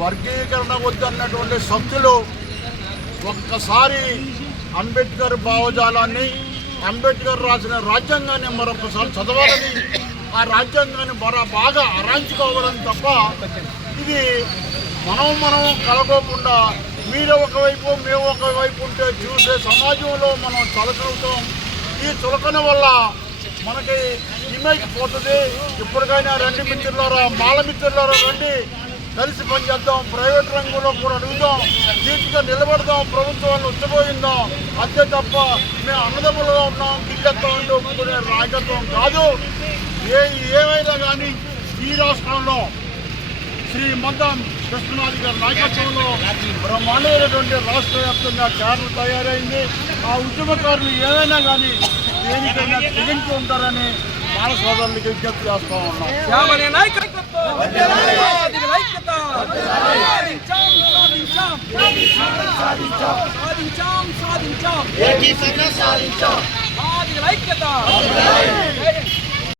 వర్గీకరణ వద్దన్నటువంటి శక్తులు ఒక్కసారి అంబేద్కర్ భావజాలాన్ని, అంబేద్కర్ రాసిన రాజ్యాంగాన్ని మరొకసారి చదవాలని, ఆ రాజ్యాంగాన్ని బాగా అరాయించుకోవాలని తప్ప ఇది మనం కలగోకుండా మీరు ఒకవైపు మేము ఒకవైపు ఉంటే చూసే సమాజంలో మనం తలకలుగుతాం. ఈ చులకన వల్ల మనకి ఇమేజ్ పోతుంది. ఇప్పటికైనా రండి మిత్రులారా, మాల మిత్రులారా, రండి కలిసి పనిచేద్దాం. ప్రైవేట్ రంగంలో కూడా అడుగుదాం, దీనిగా నిలబడదాం, ప్రభుత్వాన్ని ఉచ్చబోయిందాం. అంతే తప్ప మేము అన్నదమ్ములుగా ఉన్నాం, గిల్లెత్తాం అంటే ఒప్పుకునే నాయకత్వం కాదు. ఏమైనా కానీ ఈ రాష్ట్రంలో శ్రీ మద్దం కృష్ణనాథ్ గారి నాయకత్వంలో బ్రహ్మాండమైనటువంటి రాష్ట్ర వ్యాప్తంగా క్యాడర్ తయారైంది. ఆ ఉద్యమకారులు ఏదైనా కానీ దేనికైనా తెగించి ఉంటారని మాల సోదరులకి విజ్ఞప్తి చేస్తా ఉన్నాం. సాధించాం